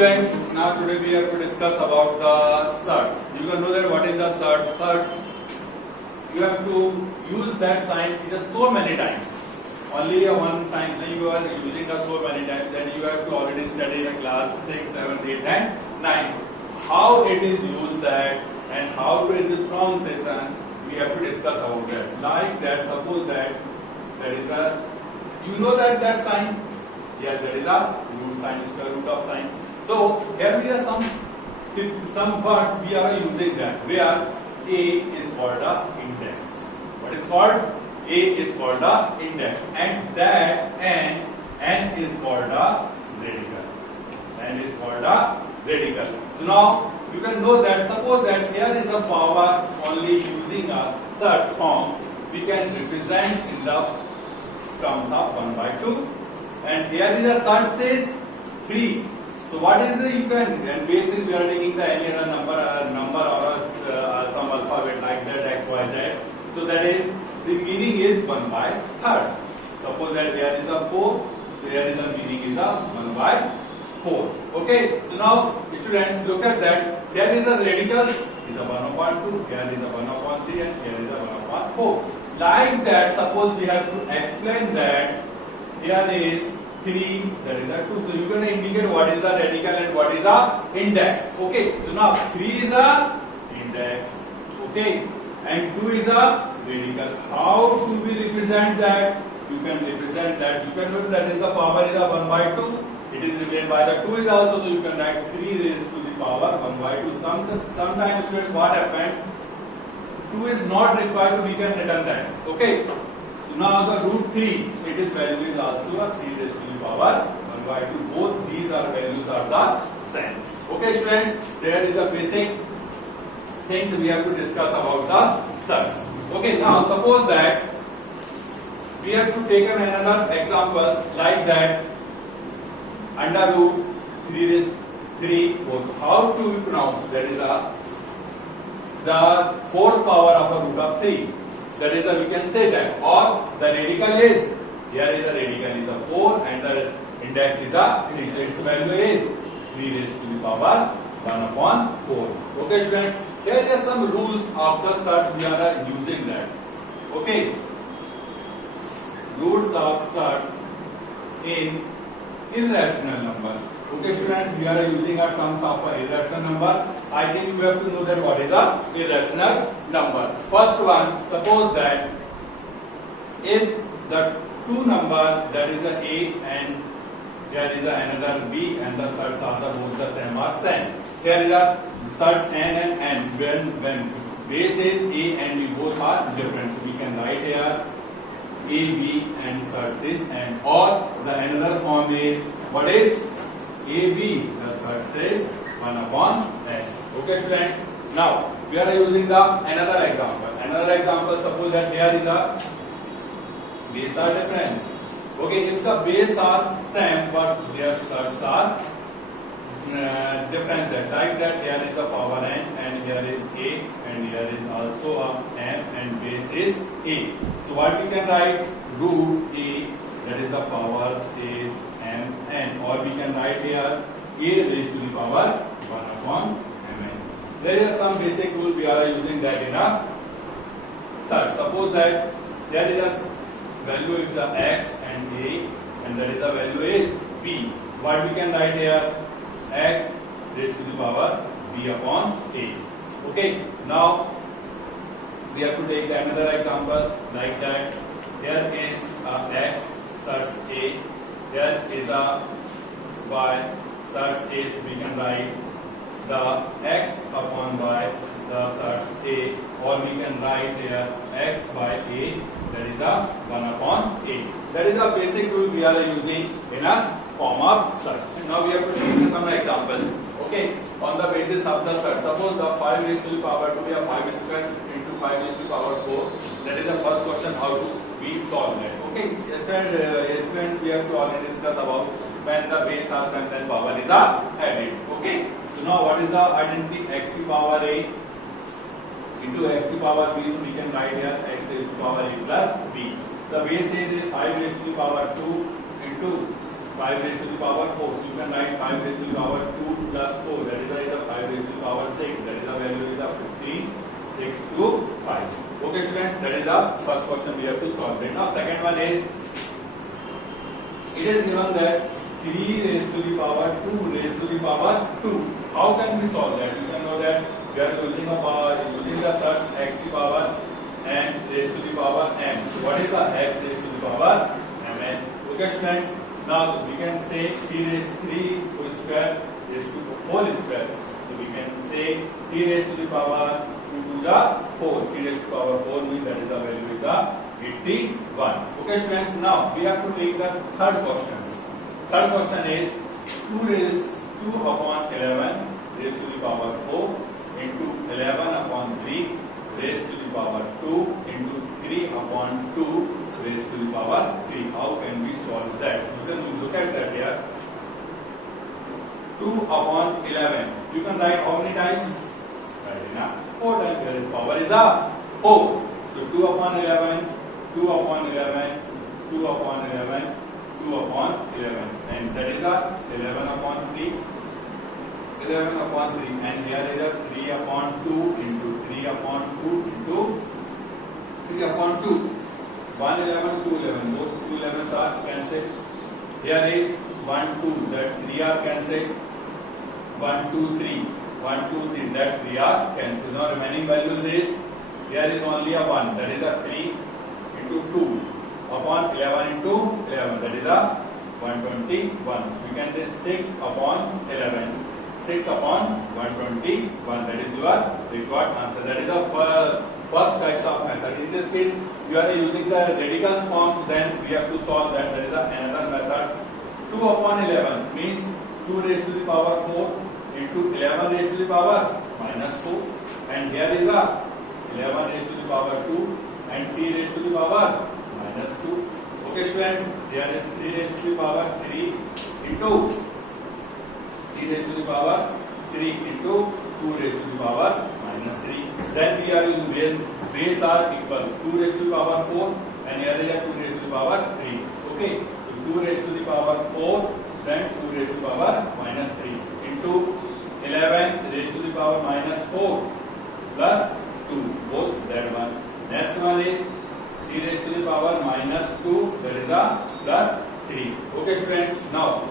students, now today we have to discuss about the surds. You can know that what is the surds. Surds, you have to use that sign just so many times. Only a one time you are using it so many times, then you have to already study in a class 6, 7, 8 and 9. How it is used that and how to it is pronunciation, we have to discuss about that. Like that, suppose that there is a, you know that sign? Yes, there is a root sign, square root of sign. So here we are some words we are using that where A is called the index. What is called? A is called the index, and that N is called the radical. N is called the radical. So now you can know that suppose that here is a power only using a surd form, we can represent in the terms of 1 by 2. And here is a surd says 3. So what is the you can, and basically we are taking the any other number or some alphabet like that x, y, z. So that is the meaning is 1 by 3rd. Suppose that here is a 4, so here is the meaning is a 1 by 4. Okay. So now students look at that. Here is a radical is a 1 upon 2. Here is a 1 upon 3 and here is a 1 upon 4. Like that, suppose we have to explain that here is 3, that is a 2. So you can indicate what is the radical and what is the index. Okay. So now 3 is a index. Okay. And 2 is a radical. How do we represent that? You can represent that. You can know that is the power is a 1 by 2. It is represented by the 2 is also. So you can write 3 raised to the power 1 by 2. Sometimes students what happened? 2 is not required, we can return that. Okay. So now the root 3, so it is value is also a 3 raised to the power 1 by 2. Both these are values are the same. Okay students, there is a basic things we have to discuss about the surds. Okay, now suppose that we have to take another example like that under root 3 raised 3 4. How to pronounce that is the fourth power of a root of 3. That is we can say that, or the radical is, here is the radical is a 4 and the index is a, its value is 3 raised to the power 1 upon 4. Okay students, here are some rules of the surds we are using that. Okay, rules of surds in irrational number. Okay students, we are using a terms of a irrational number. I think you have to know that what is a irrational number. First one, suppose that if the two number that is a A and there is another B and the surds are both the same or same. Here is a surds N and N. When base is A and B both are different, so we can write here A, B and surds is N. Or the another form is what is A, B, the surds is 1 upon N. Okay students. Now we are using the another example. Another example, suppose that here is a base are different. Okay, if the base are same but their surds are different, like that here is the power N and here is A and here is also a M and base is A. So what we can write? Root A, that is the power is M N, or we can write here A raised to the power 1 upon Mn. There is some basic rule we are using that in a surd. Suppose that there is a value is the X and A and there is a value is B. So what we can write here? X raised to the power B upon A. Okay, now we have to take another examples like that. Here is a X surds A, here is a Y surds A, so we can write the X upon Y, the surds A, or we can write here X by A, that is a 1 upon A. That is a basic rule we are using in a form of surds. Now we have to take some examples. Okay, on the basis of the surd. Suppose the 5 raised to the power 2 or 5 square into 5 raised to the power 4. That is the first question, how to we solve that. Okay, yesterday we have to already discuss about when the base are same then power is added. Okay, so now what is the identity? X to power A into x to power b, so we can write here x raised to power a plus b. The base is 5 raised to the power 2 into 5 raised to the power 4. So you can write 5 raised to the power 2 plus 4. That is the 5 raised to the power 6. That is the value is the 15, 6 to 5. Okay students, that is the first question we have to solve. Right now second one is, it is given that 3 raised to the power 2 raised to the power 2. How can we solve that? You can know that we are using the search x to the power n raised to the power n. So what is the x raised to the power mn? Okay students, now we can say 3 whole square raised to whole square. So we can say 3 raised to the power 2 to the 4. 3 raised to the power 4 means that is the value is 81. Okay students, now we have to take the third questions. Third question is 2 upon 11 raised to the power 4 into 11 upon 3 raised to the power 2 into 3 upon 2 raised to the power 3. How can we solve that? You can look at that here. 2 upon 11. You can write how many times? Right enough. 4 times. Here is power is 4. So 2 upon 11, 2 upon 11, 2 upon 11, 2 upon 11. And that is 11 upon 3. 11 upon 3. And here is 3 upon 2 into 3 upon 2 into 3 upon 2. 1 11, 2 11. Both 2 11s are cancelled. Here is 1 2. That 3 are cancelled. 1 2 3. 1 2 3. That 3 are cancelled. Now remaining values is, here is only a 1. That is 3 into 2 upon 11 into 11. That is 121. So we can say 6 upon 11. 6 upon 121. That is your required answer. That is the first types of method. In this case, you are using the radicals forms, then we have to solve that. That is another method. 2 upon 11 means 2 raised to the power 4 into 11 raised to the power minus 4. And here is 11 raised to the power 2 and 3 raised to the power minus 2. Okay students, there is 3 raised to the power 3 into 3 raised to the power 3 into 2 raised to the power minus 3. Then we are using where base are equal. 2 raised to the power 4 and here is 2 raised to the power 3. Okay, so 2 raised to the power 4 then 2 raised to the power minus 3 into 11 raised to the power minus 4 plus 2. Both that one. Next one is 3 raised to the power minus 2, that is plus 3. Okay students, now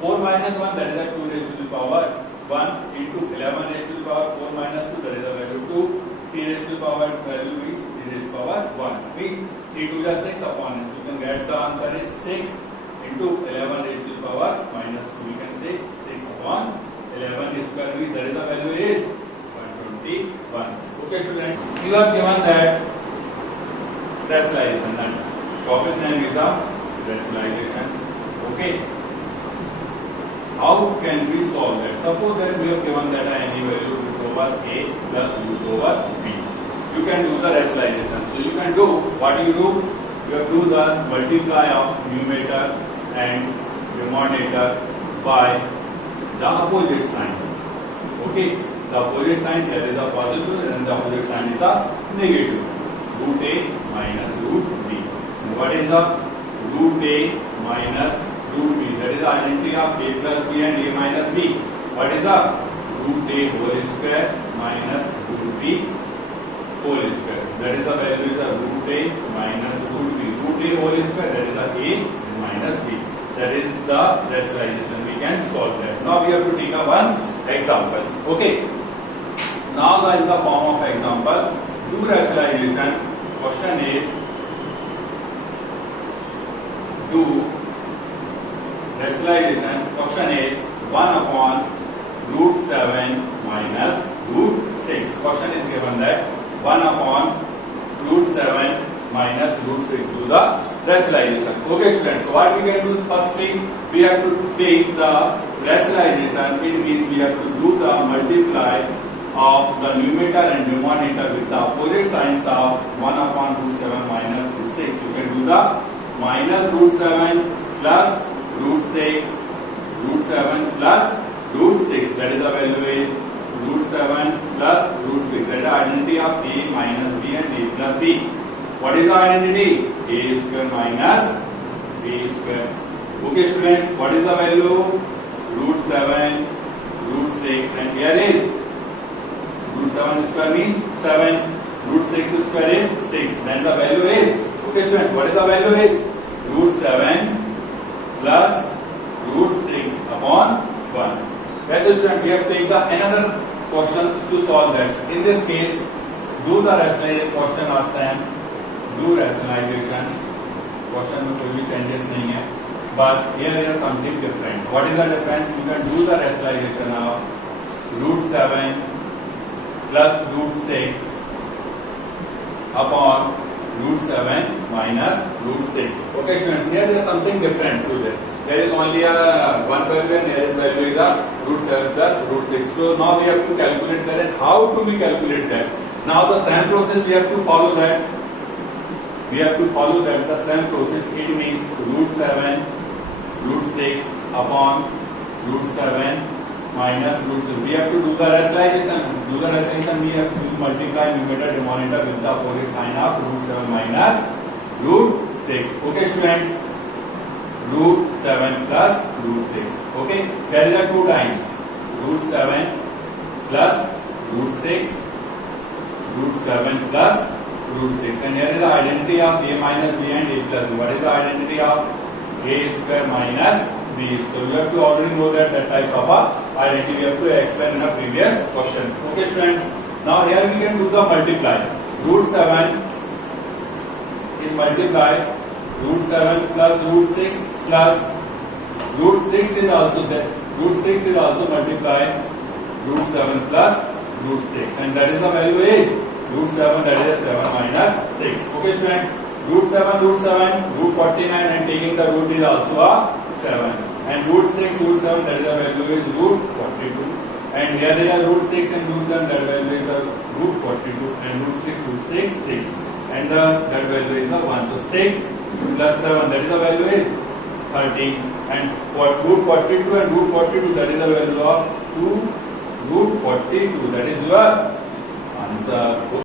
4 minus 1, that is 2 raised to the power 1 into 11 raised to the power 4 minus 2, that is a value 2. 3 raised to the power value is 3 raised to the power 1. Means 3 to the 6 upon it. So you can get the answer is 6 into 11 raised to the power minus 2. We can say 6 upon 11 square root, that is the value is 121. Okay students, you are given that rationalization, and topic name is a rationalization. Okay, how can we solve that? Suppose that we have given that any value root over a plus root over b. You can do the rationalization. So you can do, what you do? You have to do the multiply of numerator and denominator by the opposite sign. Okay, the opposite sign, that is a positive and the opposite sign is a negative. Root a minus root b. And what is the root a minus root b? That is the identity of a plus b and a minus b. What is the root a whole square minus root b whole square? That is the value is the root a minus root b. Root a whole square, that is the a minus b. That is the rationalization. We can solve that. Now we have to take a one examples. Okay. Now in the form of example, do rationalization. Question is, do rationalization. Question is 1 upon root 7 minus root 6. Question is given that 1 upon root 7 minus root 6. Do the rationalization. Okay students, so what we can do is, firstly we have to take the rationalization. It means we have to do the multiply of the numerator and denominator with the opposite signs of 1 upon root 7 minus root 6. You can do the minus root 7 plus root 6, root 7 plus root 6. That is the value is root 7 plus root 6. That is the identity of a minus b and a plus b. What is the identity? A square minus b square. Okay students, what is the value? Root 7, root 6, and here is root 7 square means 7, root 6 square is 6. Then the value is, okay students, what is the value is? Root 7 plus root 6 upon 1. Yes student, we have taken another questions to solve that. In this case, do the rationalization, question are same, do rationalization, question में कोई भी changes नहीं है, but here is something different. What is the difference? You can do the rationalization of root 7 plus root 6 upon root 7 minus root 6. Okay students, here is something different to this. There is only a one value and here is value is a root 7 plus root 6. So now we have to calculate that, and how do we calculate that? Now the same process we have to follow that. We have to follow that the same process. It means root 7, root 6 upon root 7 minus root 6. We have to do the rationalization. Do the rationalization, we have to multiply numerator denominator with the opposite sign of root 7 minus root 6. Okay students, root 7 plus root 6. Okay, there is a 2 times root 7 plus root 6, root 7 plus root 6, and here is the identity of a minus b and a plus b. What is the identity of a square minus b? So you have to already know that type of a identity. We have to explain in the previous questions. Okay students, now here we can do the multiply. Root 7 is multiply root 7 plus root 6 plus root 6 is also there. Root 6 is also multiply root 7 plus root 6, and that is the value is root 7, that is 7 minus 6. Okay students, root 7, root 49, and taking the root is also a 7. And root 6, root 7, that is the value is root 42. And here is a root 6 and root 7, that value is a root 42. And root 6, 6. And that value is a 1. So 6 plus 7, that is the value is 13. And root 42 and root 42, that is the value of 2 root 42. That is your answer.